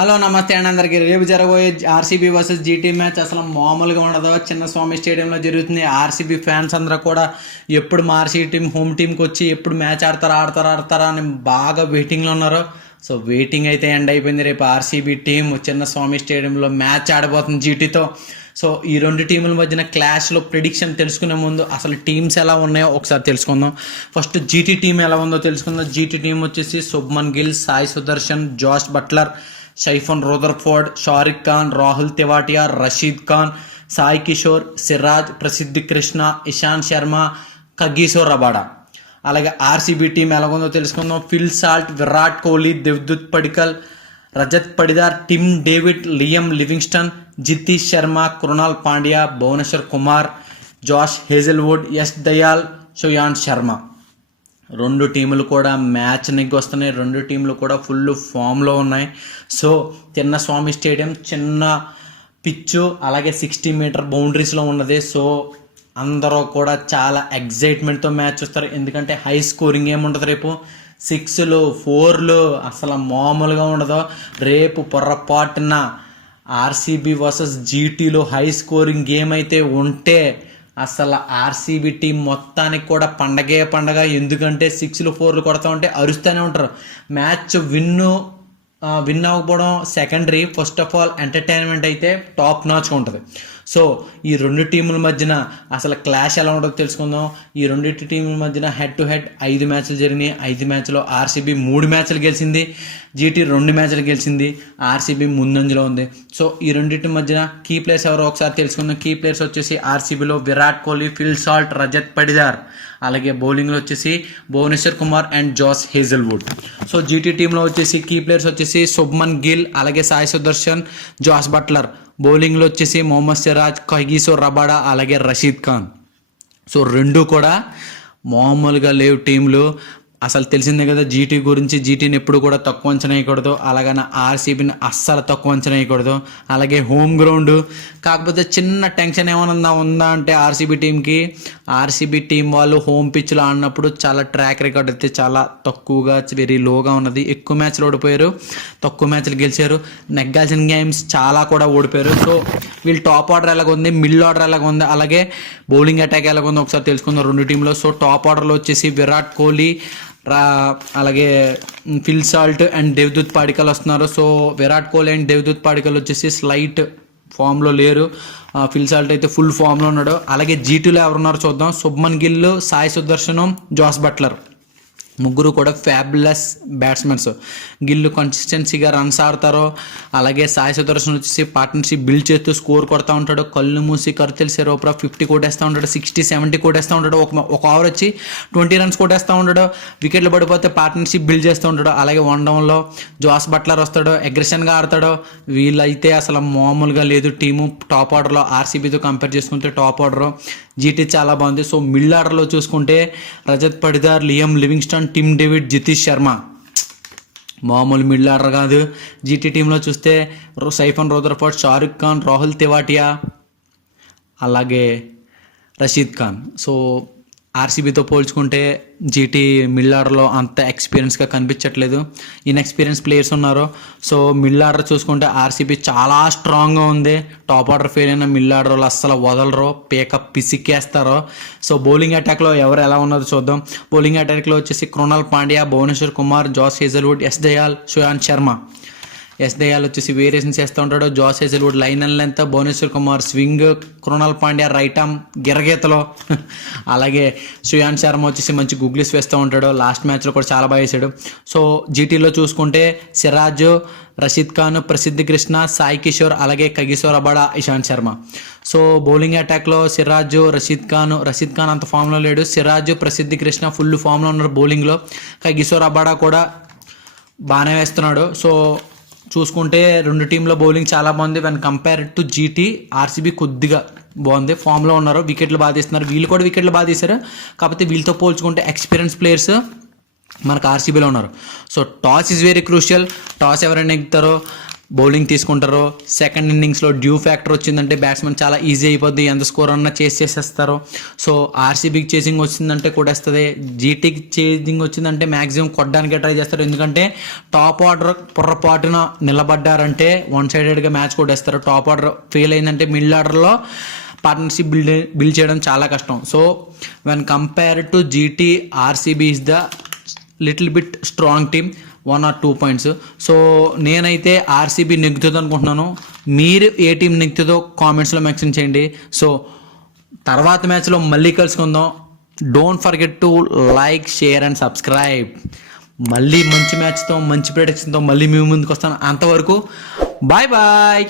Hello నమస్తే అండి అందరికీ. రేపు జరగబోయే ఆర్సీబీ వర్సెస్ జీటీ మ్యాచ్ అసలు మామూలుగా ఉండదు. చిన్నస్వామి స్టేడియంలో జరుగుతుంది. ఆర్సీబీ ఫ్యాన్స్ అందరూ కూడా ఎప్పుడు మా ఆర్సీబీ టీం హోమ్ టీంకి వచ్చి ఎప్పుడు మ్యాచ్ ఆడతారా అని బాగా వెయిటింగ్లో ఉన్నారు. సో వెయిటింగ్ అయితే ఎండ్ అయిపోయింది. రేపు ఆర్సీబీ టీం చిన్నస్వామి స్టేడియంలో మ్యాచ్ ఆడబోతుంది జీటీతో. సో ఈ రెండు టీముల మధ్యన క్లాష్లో ప్రిడిక్షన్ తెలుసుకునే ముందు అసలు టీమ్స్ ఎలా ఉన్నాయో ఒకసారి తెలుసుకుందాం. ఫస్ట్ జీటీ టీం ఎలా ఉందో తెలుసుకుందాం. జీటీ టీం వచ్చేసి Shubman Gill, Sai Sudharsan, Jos Buttler, Sherfane Rutherford, Shahrukh Khan, Rahul Tewatia, Rashid Khan, Sai Kishore, Siraj, Prasidh Krishna, Ishant Sharma, Kagiso Rabada. అలాగే ఆర్సీబీ టీం ఎలాగుందో తెలుసుకుందాం. Phil Salt, Virat Kohli, Devdutt Padikkal, Rajat Patidar, Tim David, Liam Livingstone, Jitesh Sharma, Krunal Pandya, Bhuvneshwar Kumar, Josh Hazlewood, Yash Dayal, Shreyanth Sharma. రెండు టీములు కూడా మ్యాచ్ నెగ్గి వస్తున్నాయి. రెండు టీంలు కూడా ఫుల్ ఫామ్లో ఉన్నాయి. సో చిన్నస్వామి స్టేడియం చిన్న పిచ్చు, అలాగే 60 మీటర్ బౌండరీస్లో ఉన్నది. సో అందరూ కూడా చాలా ఎగ్జైట్మెంట్తో మ్యాచ్ చూస్తారు. ఎందుకంటే హై స్కోరింగ్ ఏముండదు. రేపు 6లు 4లు అసలు మామూలుగా ఉండదు. రేపు పొర్రపాటున ఆర్సీబీ వర్సెస్ జీటీలో హై స్కోరింగ్ గేమ్ అయితే ఉంటే అసలు ఆర్సీబీ టీం మొత్తానికి కూడా పండగ. ఎందుకంటే 6లు 4లు కొడతా ఉంటే అరుస్తూనే ఉంటారు. మ్యాచ్ విన్ అవ్వకపోవడం secondary. First of all entertainment అయితే టాప్ నాచ్గా ఉంటుంది. సో ఈ రెండు టీముల మధ్యన అసలు క్లాష్ ఎలా ఉంటుందో తెలుసుకుందాం. ఈ రెండింటి టీముల మధ్యన హెడ్ టు హెడ్ 5 మ్యాచ్లు జరిగినాయి. 5 మ్యాచ్లో ఆర్సీబీ 3 మ్యాచ్లు గెలిచింది, జీటీ 2 మ్యాచ్లు గెలిచింది. ఆర్సీబీ ముందంజలో ఉంది. సో ఈ రెండింటి మధ్యన కీ ప్లేయర్స్ ఎవరో ఒకసారి తెలుసుకుందాం. కీ ప్లేయర్స్ వచ్చేసి ఆర్సీబీలో విరాట్ కోహ్లీ, ఫిల్ సాల్ట్, రజత్ పడిదార్. అలాగే బౌలింగ్లో వచ్చేసి Bhuvneshwar Kumar and Josh Hazlewood. So GT టీంలో వచ్చేసి కీ ప్లేయర్స్ వచ్చేసి శుభ్మన్ గిల్, అలాగే సాయి సుదర్శన్, జాస్ బట్లర్. బౌలింగ్లో వచ్చేసి మొహమ్మద్ సిరాజ్, కగిసో రబాడా, అలాగే రషీద్ ఖాన్. సో రెండు కూడా మామూలుగా లేవు టీంలు. అసలు తెలిసిందే కదా జీటీ గురించి. జీటీని ఎప్పుడు కూడా తక్కువ అంచనా వేయకూడదు, అలాగని ఆర్సీబీని అస్సలు తక్కువ అంచనా వేయకూడదు. అలాగే హోమ్ గ్రౌండ్. కాకపోతే చిన్న టెన్షన్ ఏమైనా ఉందా అంటే ఆర్సీబీ టీంకి, ఆర్సీబీ టీం వాళ్ళు హోమ్ పిచ్లో ఆడినప్పుడు చాలా ట్రాక్ రికార్డ్ అయితే చాలా తక్కువగా, వెరీ లోగా ఉన్నది. ఎక్కువ మ్యాచ్లు ఓడిపోయారు, తక్కువ మ్యాచ్లు గెలిచారు. నెగ్గాల్సిన గేమ్స్ చాలా కూడా ఓడిపోయారు. సో వీళ్ళు టాప్ ఆర్డర్ ఎలాగ ఉంది, మిడిల్ ఆర్డర్ ఎలాగ ఉంది, అలాగే బౌలింగ్ అటాక్ ఎలాగ ఉందో ఒకసారి తెలుసుకుందాం రెండు టీంలో. సో టాప్ ఆర్డర్లో వచ్చేసి విరాట్ కోహ్లీ, అలాగే ఫిల్ సాల్ట్ అండ్ దేవ్దూత్ పడికల్ వస్తున్నారు. సో విరాట్ కోహ్లీ అండ్ దేవ్దూత్ పడికల్ వచ్చేసి స్లైట్ ఫామ్లో లేరు. ఫిల్ సాల్ట్ అయితే ఫుల్ ఫామ్లో ఉన్నాడు. అలాగే జీటీలో ఎవరున్నారో చూద్దాం. Shubman Gill, Sai Sudharsan, Jos Buttler. ముగ్గురు కూడా ఫ్యాబులస్ బ్యాట్స్మెన్స్. గిల్లు కన్సిస్టెన్సీగా రన్స్ ఆడతారు. అలాగే సాయి సుదర్శన్ వచ్చేసి పార్ట్నర్షిప్ బిల్డ్ చేస్తూ స్కోర్ కొడతా ఉంటాడు. కళ్ళు మూసి కరుతెలు సెరోప్రా 50 కొట్టేస్తూ ఉంటాడు, 60-70 కొట్టేస్తూ ఉంటాడు. ఒక ఓవర్ వచ్చి 20 రన్స్ కొట్టేస్తూ ఉంటాడు. వికెట్లు పడిపోతే పార్ట్నర్షిప్ బిల్డ్ చేస్తూ ఉంటాడు. అలాగే వన్ డౌన్లో జాస్ బట్లర్ వస్తాడు, అగ్రెషన్గా ఆడతాడు. వీళ్ళైతే అసలు మామూలుగా లేదు టీము. టాప్ ఆర్డర్లో ఆర్సీబీతో కంపేర్ చేసుకుంటే టాప్ ఆర్డర్ జీటీ చాలా బాగుంది. సో మిడిల్ ఆర్డర్లో చూసుకుంటే Rajat Patidar, Liam Livingstone, Tim David, Jitesh Sharma. మామూలు మిడిల్ ఆర్డర్ కాదు. జీటీ టీంలో చూస్తే షైఫన్ రూదర్ఫోర్డ్, షారుఖ్ ఖాన్, రాహుల్ తెవాటియా, అలాగే రషీద్ ఖాన్. సో ఆర్సీబీతో పోల్చుకుంటే జీటీ మిడిల్ ఆర్డర్లో అంత ఎక్స్పీరియన్స్గా కనిపించట్లేదు. ఇన్ఎక్స్పీరియన్స్ ప్లేయర్స్ ఉన్నారు. సో మిడిల్ ఆర్డర్ చూసుకుంటే ఆర్సీబీ చాలా స్ట్రాంగ్గా ఉంది. టాప్ ఆర్డర్ ఫెయిల్ అయిన మిడిల్ ఆర్డర్లో అస్సలు వదలరు, పేక పిసికేస్తారు. సో బౌలింగ్ అటాక్లో ఎవరు ఎలా ఉన్నదో చూద్దాం. బౌలింగ్ అటాక్లో వచ్చేసి కృణాల్ పాండ్యా, భువనేశ్వర్ కుమార్, జాస్ హేజల్వుడ్, యశ్ దయాల్, శ్రేయాంత్ శర్మ. యశ్ దయాల్ వచ్చేసి వేరియేషన్స్ చేస్తూ ఉంటాడు. Josh Hazlewood line and length, Bhuvneshwar Kumar swing, Krunal Pandya right arm గిరగీతలో. అలాగే శ్రేయాంత్ శర్మ వచ్చేసి మంచి గుగ్లీస్ వేస్తూ ఉంటాడు. లాస్ట్ మ్యాచ్లో కూడా చాలా బాగా వేసాడు. సో జీటీలో చూసుకుంటే సిరాజ్, రషీద్ ఖాన్, ప్రసిద్ధి కృష్ణ, సాయి కిషోర్, అలాగే Kagiso Rabada, Ishant Sharma. So bowling అటాక్లో సిరాజ్, రషీద్ ఖాన్ అంత ఫామ్లో లేడు. సిరాజ్, ప్రసిద్ధి కృష్ణ ఫుల్ ఫామ్లో ఉన్నారు బౌలింగ్లో. కగిసో రబాడా కూడా బాగానే వేస్తున్నాడు. సో చూసుకుంటే రెండు టీంల బౌలింగ్ చాలా బాగుంది. When compared to GT, RCB కొద్దిగా బాగుంది, ఫామ్లో ఉన్నారు, వికెట్లు బాగా తీస్తున్నారు. వీళ్ళు కూడా వికెట్లు బాగా తీశారు. కాకపోతే వీళ్ళతో పోల్చుకుంటే ఎక్స్పీరియన్స్ ప్లేయర్స్ మనకు ఆర్సీబీలో ఉన్నారు. So toss is very crucial. Toss ఎవరైనా నెగ్గుతారో బౌలింగ్ తీసుకుంటారు. సెకండ్ ఇన్నింగ్స్లో డ్యూ ఫ్యాక్టర్ వచ్చిందంటే బ్యాట్స్మెన్ చాలా ఈజీ అయిపోద్ది, ఎంత స్కోర్ అన్నా చేసేస్తారు. సో ఆర్సీబీకి చేసింగ్ వచ్చిందంటే కొట్టేస్తుంది, జీటీకి చేసింగ్ వచ్చిందంటే మ్యాక్సిమం కొట్టడానికే ట్రై చేస్తారు. ఎందుకంటే టాప్ ఆర్డర్ పొర్రపాటున నిలబడ్డారంటే వన్ సైడెడ్గా మ్యాచ్ కొట్టేస్తారు. టాప్ ఆర్డర్ ఫెయిల్ అయిందంటే మిడిల్ ఆర్డర్లో పార్ట్నర్షిప్ బిల్డ్ చేయడం చాలా కష్టం. So when compare to GT, RCB is the little bit strong team, 1 or 2 points. So నేనైతే ఆర్సీబీ నెగ్గుతుంది అనుకుంటున్నాను. మీరు ఏ టీం నెగ్గుతుందో కామెంట్స్లో మెన్షన్ చేయండి. సో తర్వాత మ్యాచ్లో మళ్ళీ కలుసుకుందాం. Don't forget to like, share and subscribe. మళ్ళీ మంచి మ్యాచ్తో మంచి ప్రెడిక్షన్తో మళ్ళీ మీ ముందుకు వస్తాను. అంతవరకు బాయ్ బాయ్.